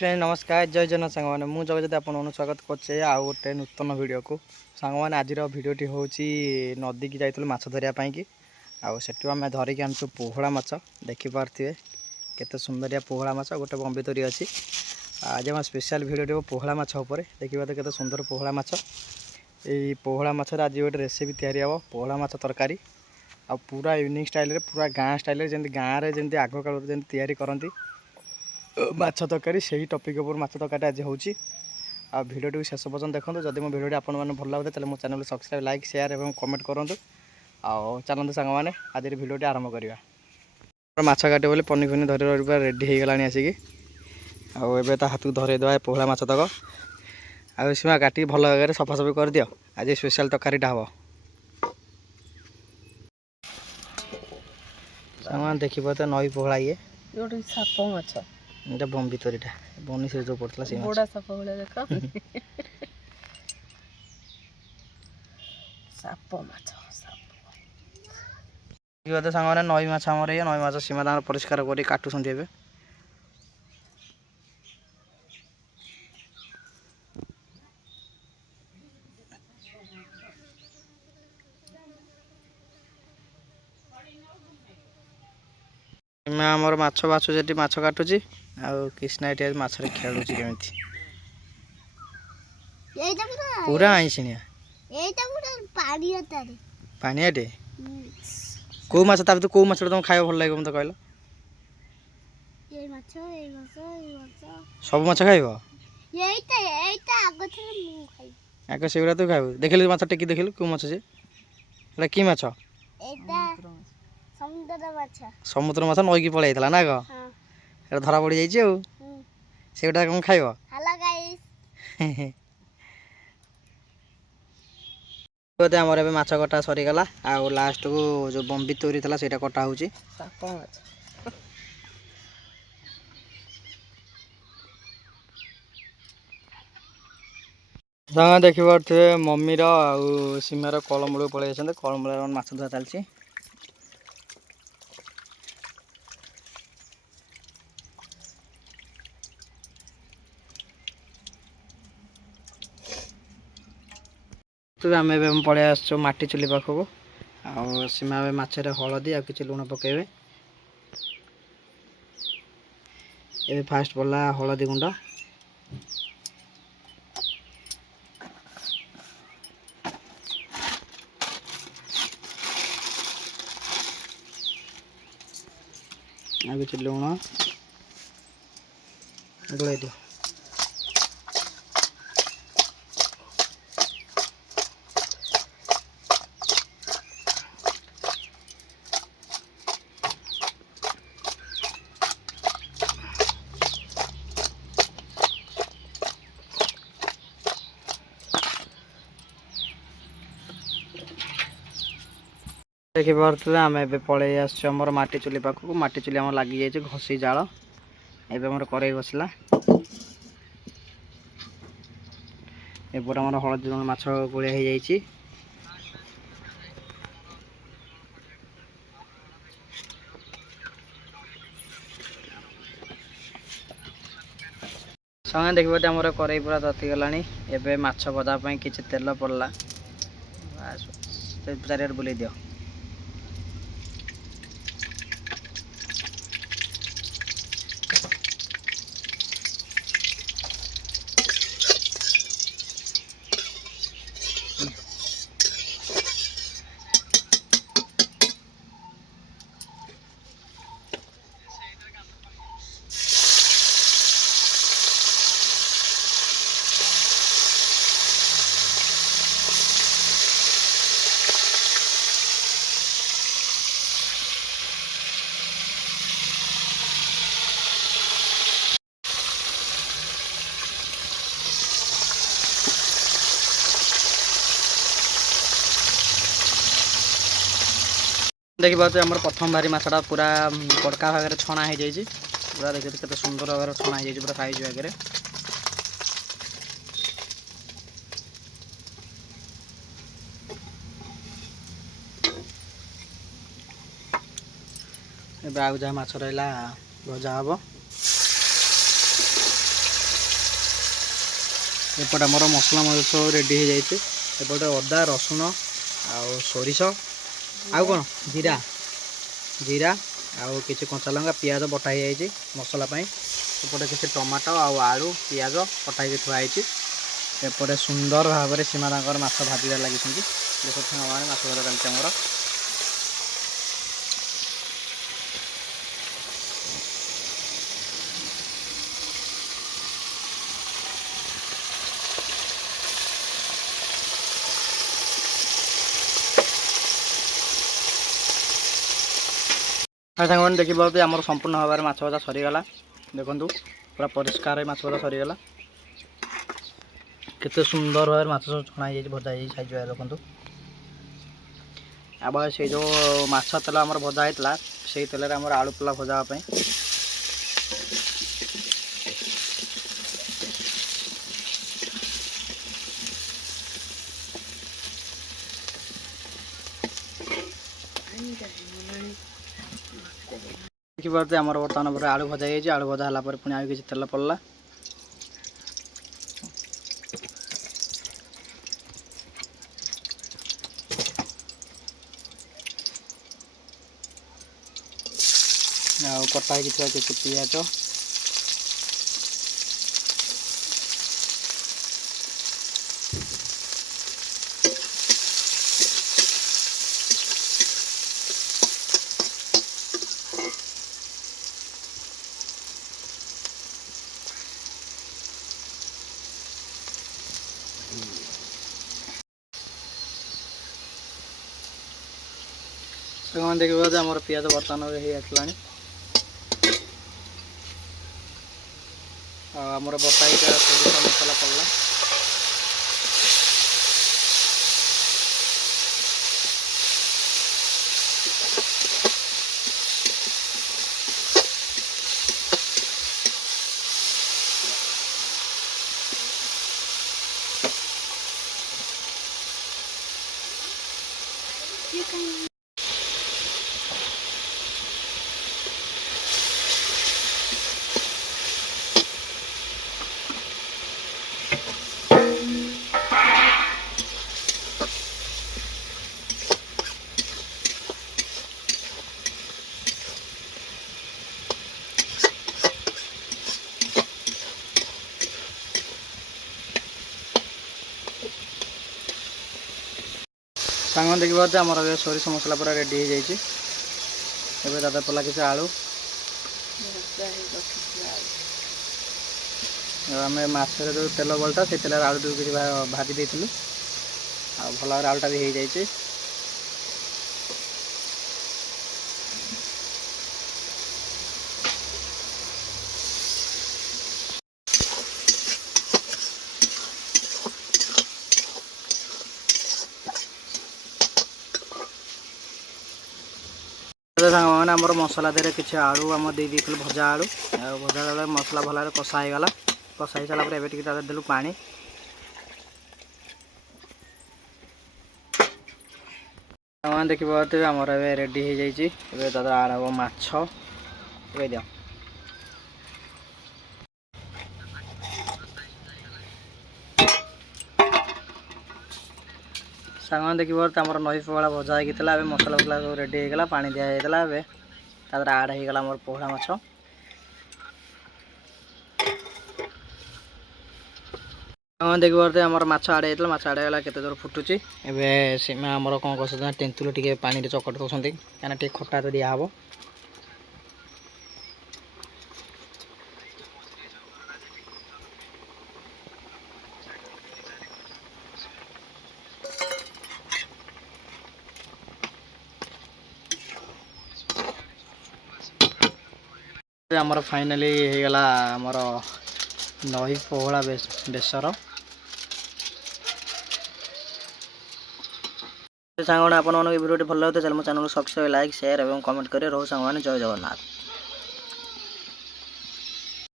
Friend नमस्कार जय जगन्नाथ सांग मैंने मुझे जगह आपको स्वागत करे आउ गोटे नूतन वीडियो को सांग मैंने आज भिडटी हूँ नदी की जाइलु माछ धरिया कि आठ आम धरिकी आनु पोहड़ा माछ देखिपे केते सुंदरिया पोहड़ा माछ गोटे बंबितरी अच्छी आज आम स्पेशल भिडियो पोहड़ा माछ देखिए केते सुंदर पोहड़ा माछ यही पोहड़ा माछ आज गोटे रेसिपी तैयारी हम पोहड़ा माछ तरकारी आ पूरा यूनिक स्टाइल पूरा गाँ स्टाइल जमी गाँव में जमी आग काल जमी या करती माछ तरकारी से ही टपिक उपर माछ तरकारी आज होची आ भिडियो शेष पर्यटन देखो जब मो भिडियो आपको भल लगे तेल मो चैनल सब्सक्राइब लाइक शेयर और कमेंट करूँ आउ चलते सांग मैंने आज भिडियो आरंभ करवा माछ काटे बोले पनी फनी धर रेडी हो गला आसिक आए हाथ को धरईदे पोहड़ा माछ तक आसीमा काटिक भल भाव सफासफी कर दियो आज स्पेशल तरकारीटा हम सांग देखिए नई पोहड़ा ये साप माछ এটা বম্বিতরিটা বনি সে যে পড়তলা সেই বড়া সাপ বলে দেখো সাপ মাছ সাপ ইবাতে সাংমানে নই মাছ আমার এই নই মাছ সীমা দাঁড় পরিষ্কার করে কাটুছন্তি এবে ଆମର ମାଛ ବାଛୁ ସେଠି ମାଛ କାଟୁଛି ଆଉ କୃଷ୍ଣା ଏଠି ମାଛରେ ଖେଳୁଛି କେମିତି ପୁରା ଆଇଁସିଣିଆ ପାଣିଆଟେ କୋଉ ମାଛ ତା ଭିତରୁ କୋଉ ମାଛଟା ତମକୁ ଖାଇବା ଭଲ ଲାଗିବ ମତେ କହିଲ ସବୁ ମାଛ ଖାଇବ ଆଗ ସେଗୁଡ଼ା ତୁ ଖାଇବୁ ଦେଖିଲୁ ମାଛ ଟେକି ଦେଖିଲୁ କୋଉ ମାଛ ସେ ଏଟା କି ମାଛ ସମୁଦ୍ର ମାଛ ନଈକି ପଳେଇ ଯାଇଥିଲା ନା କଣ এটা ধরা পড়ি যাইছে ଆଉ সেটা কোন খাইব হ্যালো গাইস बोते आमर ए माछ कटा सरीगला आ लास्ट को जो बम्बी तोरी था सेटा कटा होची साप माछ जहाँ देखिपे मम्मी सीमार कलमूल पलि कलमूल माछ धरा चलती तो आम पलि आसु माटी चुली पाखक सीमा मछरे हलदी आ कि लुण पकेबे ए फास्ट पड़ा हलदी गुंड आ कि लुण गोल दियो देखिए आम ए पलि आसमर माटी चुली पाखक माटी चुली आम लगी जाइए घसी जाल एवं कड़े घसला एपर आम हलदी लुण माछ गोलिया हो जाइए संगे देखिए आम कड़े पूरा तती गला एवं माछ भजापी किसी तेल पड़ला चारिआड बुले दियो देखिए आम प्रथम भारी मछटा पूरा बड़का भाग में छणा हो जाए पूरा देखिए केते सुंदर भाव छणा हो पूरा साइज भाग जहाँ माछ रहा भजा हम एपटे आमर मसला मस रेडी हो जाए एपटे अदा रसुण आउ सोरिष आउ कौन जीरा जीरा आउ किसी कंचा लंका पियाज बटा हो जाए मसला एपटे किसी टमाटो आउ आलू पियाज कटाई थुआई एपटे सुंदर भाव में सीमा तांकर माछ भाजबार लगी देख मैंने माछ भजा चलती आमर सांग मैंने देखिए आम संपूर्ण भाव में माछ भजा सरीगला देखु पूरा परिष्कार माछ भजा सरीगला केते सुंदर भाव माछ सब छणा भजा साइज देखु अब से जो माछ तेल आम भजा होता से तेल आम आलू पोला भजापी देखिए आम बर्तमान पर आलू भजा जाइए आलू भजा है पुणी आ कि तेल पड़ला कटा किसी पियाज देखिए आम पियाज बर्तमान हो आमर बटाई सोरिष मसला पड़ला सांग देखिए आमर सोरिष मसला पूरा रेडी हो जाए दादा पला किसी आलू आम मछर जो तेल बलता से तेल आलू टी किसी भाजी देलु आ भल भाव आलूटा भी हो जाए सांग मैंने आम मसला देर किसी आलू आम दे भजा आलू भजा मसला भल कषा हो गला कषा हो सारापर एवं देलु पानी मैंने देखिए आमर ए रेडी हो जाए दादा आड़ हम माछ दिया सांग देखिए आम नई पोहड़ा भजा होता मसला फसला सब रेडी होगा पानी दिया जाता आड़ होगा आम पोहड़ा माछ देखिए आम माछ आड़ होता माछ आड़ केते जोर फुटुची एवं सीमा आमर कौन कर तेंतुल टे पानी चकट दौरान कहीं खटा तो दिहब आमर फाइनाली होगला आमर नई पोहड़ा बेसर सांग आप भिडियो भल लगे चैनल सब्सक्राइब लाइक शेयर और कमेंट करें। रोज सांग जय जगन्नाथ।